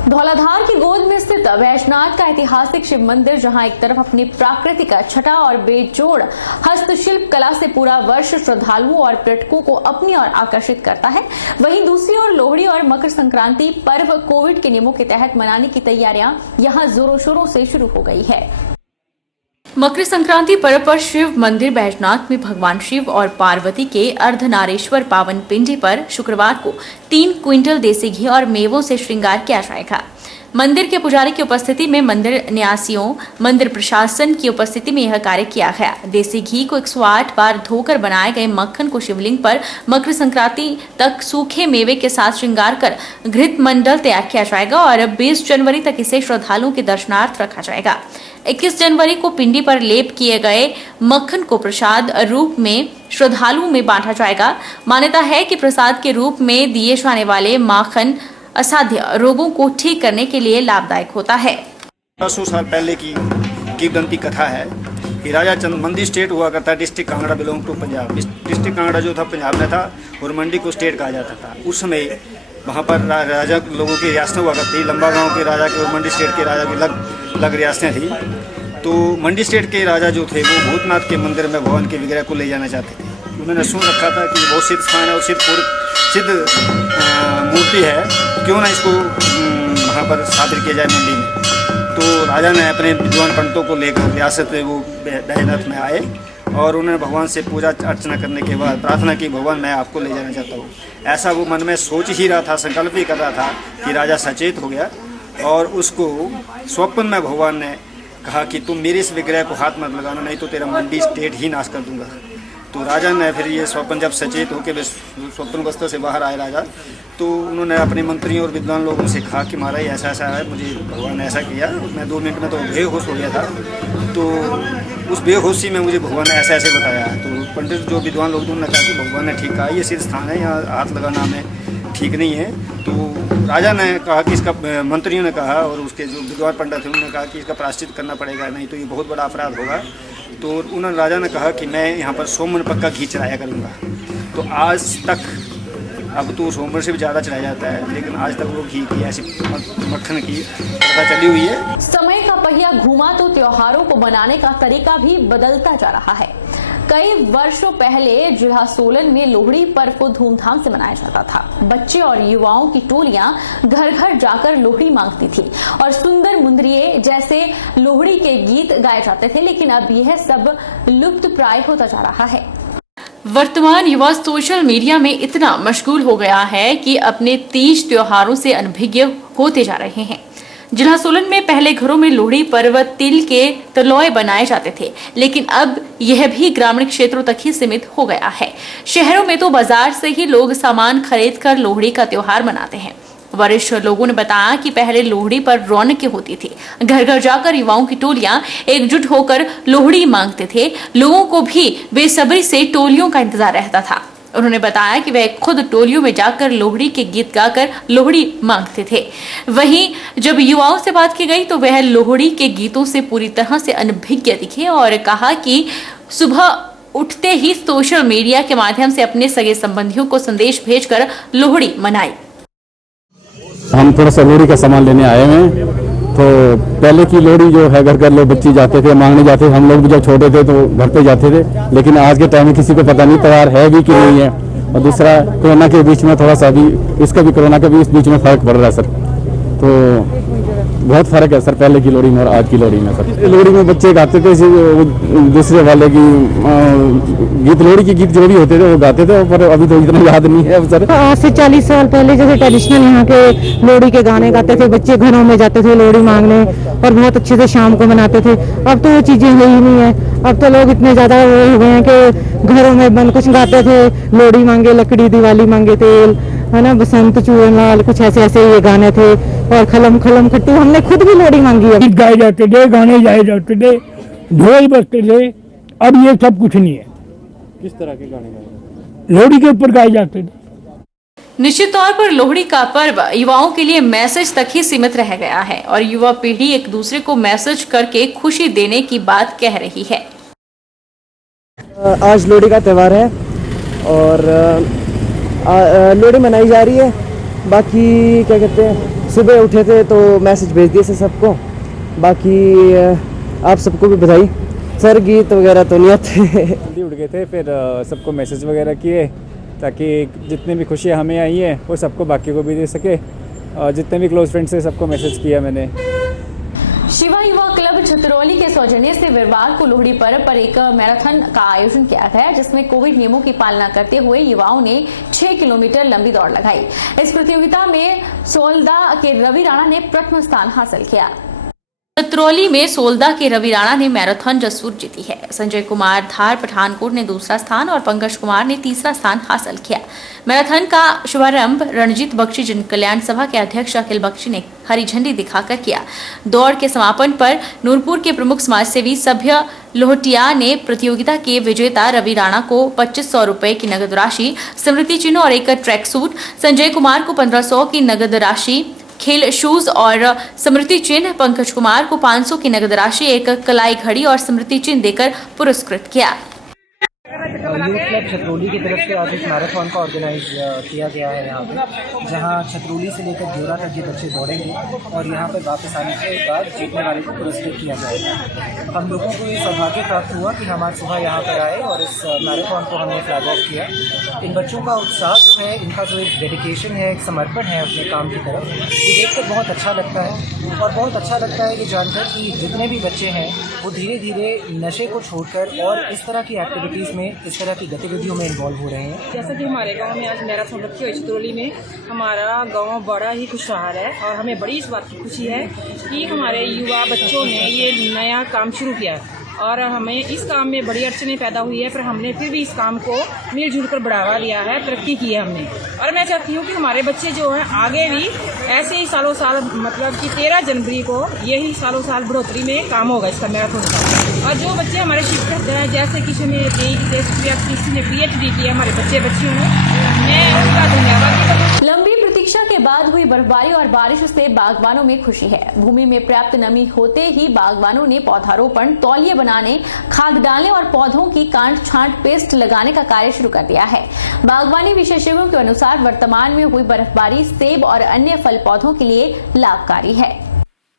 धौलाधार की गोद में स्थित वैजनाथ का ऐतिहासिक शिव मंदिर, जहां एक तरफ अपनी प्राकृतिक छटा और बेजोड़ हस्तशिल्प कला से पूरा वर्ष श्रद्धालुओं और पर्यटकों को अपनी ओर आकर्षित करता है, वहीं दूसरी ओर लोहड़ी और मकर संक्रांति पर्व कोविड के नियमों के तहत मनाने की तैयारियां यहां जोरों शोरों से शुरू हो गई है। मकर संक्रांति पर्व पर शिव मंदिर बैजनाथ में भगवान शिव और पार्वती के अर्धनारेश्वर पावन पिंडी पर शुक्रवार को 3 क्विंटल देसी घी और मेवों से श्रृंगार किया जाएगा। मंदिर के पुजारी की उपस्थिति में मंदिर न्यासियों, मंदिर प्रशासन की उपस्थिति में यह कार्य किया गया। देसी घी को 108 बार धोकर बनाए गए मक्खन को शिवलिंग पर मकर संक्रांति तक सूखे मेवे के साथ श्रृंगार कर घृत मंडल तैयार किया जाएगा और 20 जनवरी तक इसे श्रद्धालुओं के दर्शनार्थ रखा जाएगा। 21 जनवरी को पिंडी पर लेप किए गए मक्खन को प्रसाद रूप में श्रद्धालुओं में बांटा जाएगा। मान्यता है कि प्रसाद के रूप में दिए जाने वाले माखन असाध्य रोगों को ठीक करने के लिए लाभदायक होता है। 100 साल पहले की किंवदंती कथा है कि राजा चंद्रमंडी स्टेट हुआ करता, district Kangra belong to Punjab. District Kangra जो था पंजाब में था और मंडी को स्टेट कहा जाता था। उस समय वहाँ पर राजा लोगों की रियासतें हुआ करती, लंबा गांव के राजा की और मंडी स्टेट के राजा की अलग रियासतें थी। तो मंडी स्टेट के राजा जो थे वो भूतनाथ के मंदिर में भगवान के विग्रह को ले जाना चाहते थे। उन्होंने सुन रखा था कि बहुत सिद्ध स्थान है और सिद्ध मूर्ति है, क्यों ना इसको वहाँ पर स्थापित किया जाए मंडी में। तो राजा ने अपने विद्वान पंडितों को लेकर रियासत में वो बैजनाथ में आए और उन्होंने भगवान से पूजा अर्चना करने के बाद प्रार्थना की, भगवान मैं आपको ले जाना चाहता हूँ। ऐसा वो मन में सोच ही रहा था, संकल्प ही कर रहा था कि राजा सचेत हो गया और उसको स्वप्न में भगवान ने कहा कि तुम मेरे इस विग्रह को हाथ मत लगाना, नहीं तो तेरा मंडी स्टेट ही नाश कर दूंगा। तो राजा ने फिर ये स्वप्न जब सचेत होकर स्वप्न अवस्था से बाहर आए राजा, तो उन्होंने अपने मंत्रियों और विद्वान लोगों से कहा कि महाराज ऐसा ऐसा है, मुझे भगवान ने ऐसा किया। मैं 2 मिनट में तो बेहोश हो गया था। तो उस बेहोशी में मुझे भगवान ने ऐसा ऐसे बताया। तो पंडित जो विद्वान लोग उन्होंने कहा कि भगवान ने ठीक कहा, ये सिद्ध स्थान है, यहाँ हाथ लगाना हमें ठीक नहीं है। तो राजा ने कहा कि इसका, मंत्रियों ने कहा और उसके जो विद्वान पंडित थे उन्होंने कहा कि इसका प्रायश्चित करना पड़ेगा, नहीं तो ये बहुत बड़ा अपराध होगा। तो उन्होंने राजा ने कहा कि मैं यहाँ पर 100 मन पक्का घी चढ़ाया करूँगा। तो आज तक, अब तो 100 मन से भी ज़्यादा चढ़ाया जाता है, लेकिन आज तक वो घी की ऐसी मक्खन की प्रथा चली हुई है। समय का पहिया घूमा तो त्योहारों को मनाने का तरीका भी बदलता जा रहा है। कई वर्षों पहले जिला सोलन में लोहड़ी पर्व को धूमधाम से मनाया जाता था। बच्चे और युवाओं की टोलियां घर घर जाकर लोहड़ी मांगती थी और सुंदर मुंदरिये जैसे लोहड़ी के गीत गाए जाते थे, लेकिन अब यह सब लुप्त प्राय होता जा रहा है। वर्तमान युवा सोशल मीडिया में इतना मशगूल हो गया है कि अपने तीज त्योहारों से अनभिज्ञ होते जा रहे हैं। जिला सोलन में पहले घरों में लोहड़ी पर्व तिल के तलोए बनाए जाते थे, लेकिन अब यह भी ग्रामीण क्षेत्रों तक ही सीमित हो गया है। शहरों में तो बाजार से ही लोग सामान खरीद कर लोहड़ी का त्योहार मनाते हैं। वरिष्ठ लोगों ने बताया कि पहले लोहड़ी पर रौनकें होती थी। घर घर जाकर युवाओं की टोलियां एकजुट होकर लोहड़ी मांगते थे। लोगों को भी बेसब्री से टोलियों का इंतजार रहता था। उन्होंने बताया कि वह खुद टोलियों में जाकर लोहड़ी के गीत गाकर लोहड़ी मांगते थे। वहीं जब युवाओं से बात की गई तो वह लोहड़ी के गीतों से पूरी तरह से अनभिज्ञ दिखे और कहा कि सुबह उठते ही सोशल मीडिया के माध्यम से अपने सगे संबंधियों को संदेश भेजकर लोहड़ी मनाई। हम थोड़ा सा लोहड़ी का सामान लेने आए हैं। तो पहले की लोहड़ी जो है, घर घर लोग बच्चे जाते थे, मांगने जाते थे। हम लोग भी जब छोटे थे तो घर पे जाते थे, लेकिन आज के टाइम में किसी को पता नहीं त्योहार है भी कि नहीं है। और दूसरा, कोरोना के बीच में थोड़ा सा भी इसका भी कोरोना के भी इस बीच में फर्क पड़ रहा है सर। तो बहुत फर्क है सर पहले की लोहड़ी में और आज की लोहड़ी में सर। लोहड़ी में बच्चे गाते थे दूसरे वाले की गीत, लोहड़ी के गीत जो भी होते थे वो गाते थे, पर अभी तो इतना याद नहीं है सर। आज से 40 साल पहले जैसे ट्रेडिशनल यहाँ के लोहड़ी के गाने गाते थे, बच्चे घरों में जाते थे लोहड़ी मांगने और बहुत अच्छे से शाम को मनाते थे। अब तो वो चीजें है ही नहीं है। अब तो लोग इतने ज्यादा वो हो गए हैं कि घरों में बन कुछ गाते थे, लोहड़ी मांगे लकड़ी, दिवाली मांगे तेल, है ना, बसंत चूहे लाल, कुछ ऐसे ऐसे ये गाने थे। और खलम खलम खट्टू, हमने खुद भी लोहड़ी मांगी है। गीत गाए जाते थे, गाने गाए जाते थे, ढोल बजते थे। अब ये सब कुछ नहीं है। किस तरह के गाने गाए? लोहड़ी के ऊपर गाए जाते थे। निश्चित तौर पर लोहड़ी का पर्व युवाओं के लिए मैसेज तक ही सीमित रह गया है और युवा पीढ़ी एक दूसरे को मैसेज करके खुशी देने की बात कह रही है। आज लोहड़ी का त्यौहार है और लोहड़ी मनाई जा रही है बाकी क्या कहते हैं, सुबह उठे थे तो मैसेज भेज दिए सबको। बाकी आप सबको भी बधाई। सर गीत वगैरह तो नहीं आते। जल्दी उठ गए थे, फिर सबको मैसेज वगैरह किए ताकि जितने भी खुशियाँ हमें आई हैं वो सबको बाकी को भी दे सके। और जितने भी क्लोज फ्रेंड्स से सबको मैसेज किया मैंने। शिवा युवा क्लब छतरौली के सौजन्य से वीरवार को लोहड़ी पर्व पर एक मैराथन का आयोजन किया गया, जिसमें कोविड नियमों की पालना करते हुए युवाओं ने 6 किलोमीटर लंबी दौड़ लगाई। इस प्रतियोगिता में सोलदा के रवि राणा ने प्रथम स्थान हासिल किया। छतरौली में सोलदा के रवि राणा ने मैराथन जसूर जीती है। संजय कुमार धार पठानकोट ने दूसरा स्थान और पंकज कुमार ने तीसरा स्थान हासिल किया। मैराथन का शुभारंभ रणजीत बख्शी जन कल्याण सभा के अध्यक्ष अखिल बख्शी ने हरी झंडी दिखाकर किया। दौड़ के समापन पर नूरपुर के प्रमुख समाजसेवी सभ्य लोहटिया ने प्रतियोगिता के विजेता रवि राणा को 2500 रुपए की नगद राशि, स्मृति चिन्ह और एक ट्रैक सूट, संजय कुमार को 1500 की नगद राशि, खेल शूज और स्मृति चिन्ह, पंकज कुमार को 500 की नगद राशि, एक कलाई घड़ी और स्मृति चिन्ह देकर पुरस्कृत किया। यूथ क्लब छतरौली की तरफ से आज इस मैराथन का ऑर्गेनाइज किया गया है यहाँ पे, जहाँ छतरौली से लेकर जोरा तक ये बच्चे दौड़ेंगे और यहाँ पर वापस आने के बाद जीतने वाले को पुरस्कृत किया जाएगा। हम लोगों को ये सौभाग्य प्राप्त हुआ कि हम आज सुबह यहाँ पर आए और इस मैराथन को हमने फ्लैग ऑफ किया। इन बच्चों का उत्साह जो है, इनका जो एक डेडिकेशन है, एक समर्पण है अपने काम की तरफ, ये देखकर बहुत अच्छा लगता है। और बहुत अच्छा लगता है ये जानकर कि जितने भी बच्चे हैं वो धीरे धीरे नशे को छोड़कर और इस तरह की एक्टिविटीज़ में, इस तरह की गतिविधियों में इन्वॉल्व हो रहे हैं। जैसा कि हमारे गांव में आज मैराथन रखी हुई छतरौली में, हमारा गांव बड़ा ही खुशहाल है और हमें बड़ी इस बात की खुशी है कि हमारे युवा बच्चों ने ये नया काम शुरू किया और हमें इस काम में बड़ी अड़चनें पैदा हुई है, पर हमने फिर भी इस काम को मिलजुल कर बढ़ावा दिया है, तरक्की की है हमने। और मैं चाहती हूँ कि हमारे बच्चे जो हैं आगे भी ऐसे ही सालों साल, मतलब कि 13 जनवरी को यही सालों साल बढ़ोतरी में काम होगा इसका मैराथन का। और जो बच्चे हमारे शिक्षक हैं, जैसे किसी ने किसी ने PhD किया, हमारे बच्चियों ने, मैं उनका धन्यवाद। लंबी प्रतीक्षा के बाद हुई बर्फबारी और बारिश से बागवानों में खुशी है। भूमि में पर्याप्त नमी होते ही बागवानों ने पौधारोपण, तौलिए बनाने, खाद डालने और पौधों की काट छांट पेस्ट लगाने का कार्य शुरू कर दिया है। बागवानी विशेषज्ञों के अनुसार वर्तमान में हुई बर्फबारी सेब और अन्य फल पौधों के लिए लाभकारी है।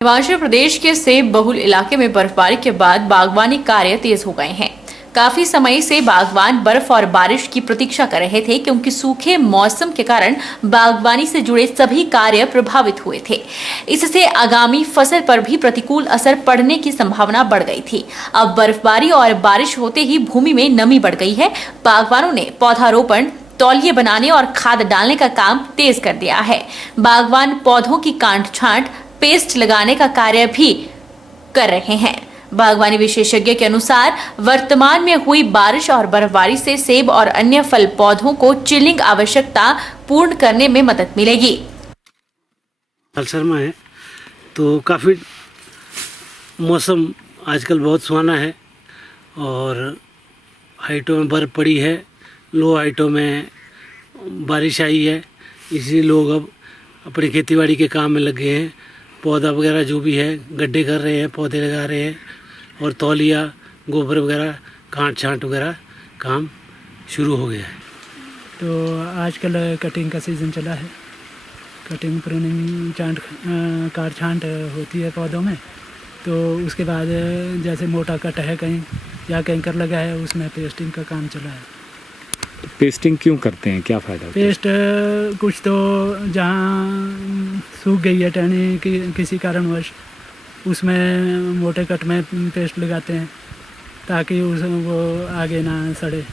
हिमाचल प्रदेश के सेब बहुल इलाके में बर्फबारी के बाद बागवानी कार्य तेज हो गए हैं। काफी समय से बागवान बर्फ और बारिश की प्रतीक्षा कर रहे थे, क्योंकि सूखे मौसम के कारण बागवानी से जुड़े सभी कार्य प्रभावित हुए थे। इससे आगामी फसल पर भी प्रतिकूल असर पड़ने की संभावना बढ़ गई थी। अब बर्फबारी और बारिश होते ही भूमि में नमी बढ़ गई है। बागवानों ने पौधारोपण, तौलिए बनाने और खाद डालने का काम तेज कर दिया है। बागवान पौधों की काट छांट, पेस्ट लगाने का कार्य भी कर रहे हैं। बागवानी विशेषज्ञ के अनुसार वर्तमान में हुई बारिश और बर्फबारी से सेब और अन्य फल पौधों को चिलिंग आवश्यकता पूर्ण करने में मदद मिलेगी। शर्मा है, तो काफ़ी मौसम आजकल बहुत सुहाना है और हाइटों में बर्फ़ पड़ी है, लो हाइटों में बारिश आई है, इसलिए लोग अब अपनी खेतीबाड़ी के काम में लगे हैं। पौधा वगैरह जो भी है गड्ढे कर रहे हैं, पौधे लगा रहे हैं और तौलिया, गोबर वगैरह, काट छांट वगैरह काम शुरू हो गया है। तो आजकल कटिंग का सीज़न चला है। कटिंग, प्रूनिंग, काट छांट होती है पौधों में। तो उसके बाद जैसे मोटा कट है कहीं या कैंकर लगा है, उसमें पेस्टिंग का काम चला है। तो पेस्टिंग क्यों करते हैं, क्या फ़ायदा होता है? पेस्ट कुछ तो जहाँ सूख गई है टहनी किसी कारणवश, उसमें मोटे कट में पेस्ट लगाते हैं ताकि वो आगे ना सड़े।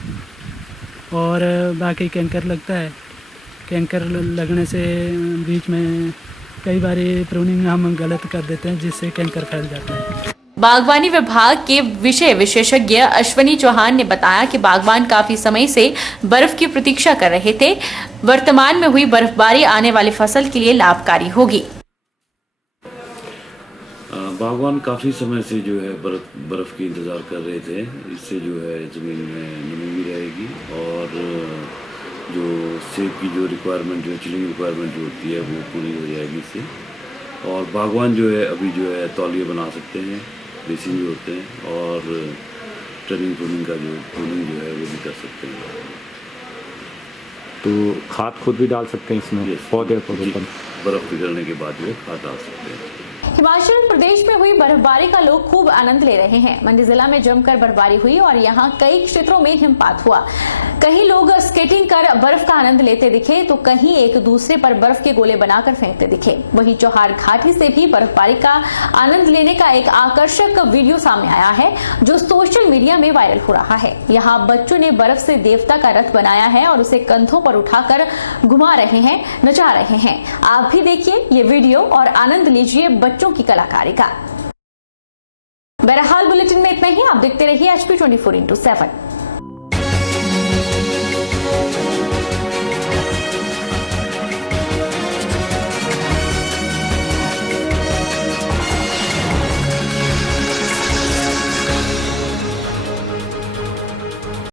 और बाकी कैंकर लगता है, कैंकर लगने से बीच में कई बार प्रूनिंग हम गलत कर देते हैं, जिससे कैंकर फैल जाता है। बागवानी विभाग के विषय विशेषज्ञ अश्विनी चौहान ने बताया कि बागवान काफी समय से बर्फ की प्रतीक्षा कर रहे थे। वर्तमान में हुई बर्फबारी आने वाली फसल के लिए लाभकारी होगी। बागवान काफ़ी समय से जो है बर्फ़ की इंतज़ार कर रहे थे। इससे जो है ज़मीन में नमी भी रहेगी और जो सेब की जो रिक्वायरमेंट, जो चिलिंग रिक्वायरमेंट जो होती है वो पूरी हो जाएगी इससे। और बागवान जो है अभी जो है तौलिए बना सकते हैं, बेसिन भी होते हैं और टर्निंग प्रूनिंग का जो प्रूनिंग जो है वो भी कर सकते हैं। तो खाद खुद भी डाल सकते हैं इसमें पौधे को बर्फ पिघलने के बाद जो है खाद डाल सकते हैं। हिमाचल प्रदेश में हुई बर्फबारी का लोग खूब आनंद ले रहे हैं। मंडी जिला में जमकर बर्फबारी हुई और यहाँ कई क्षेत्रों में हिमपात हुआ। कहीं लोग स्केटिंग कर बर्फ का आनंद लेते दिखे तो कहीं एक दूसरे पर बर्फ के गोले बनाकर फेंकते दिखे। वहीं चौहार घाटी से भी बर्फबारी का आनंद लेने का एक आकर्षक वीडियो सामने आया है जो सोशल मीडिया में वायरल हो रहा है। यहाँ बच्चों ने बर्फ से देवता का रथ बनाया है और उसे कंधों पर उठाकर घुमा रहे हैं, नचा रहे हैं। आप भी देखिए ये वीडियो और आनंद लीजिए बच्चों की कलाकारी का। बहरहाल बुलेटिन में इतना ही। आप देखते रहिए HP 24x7।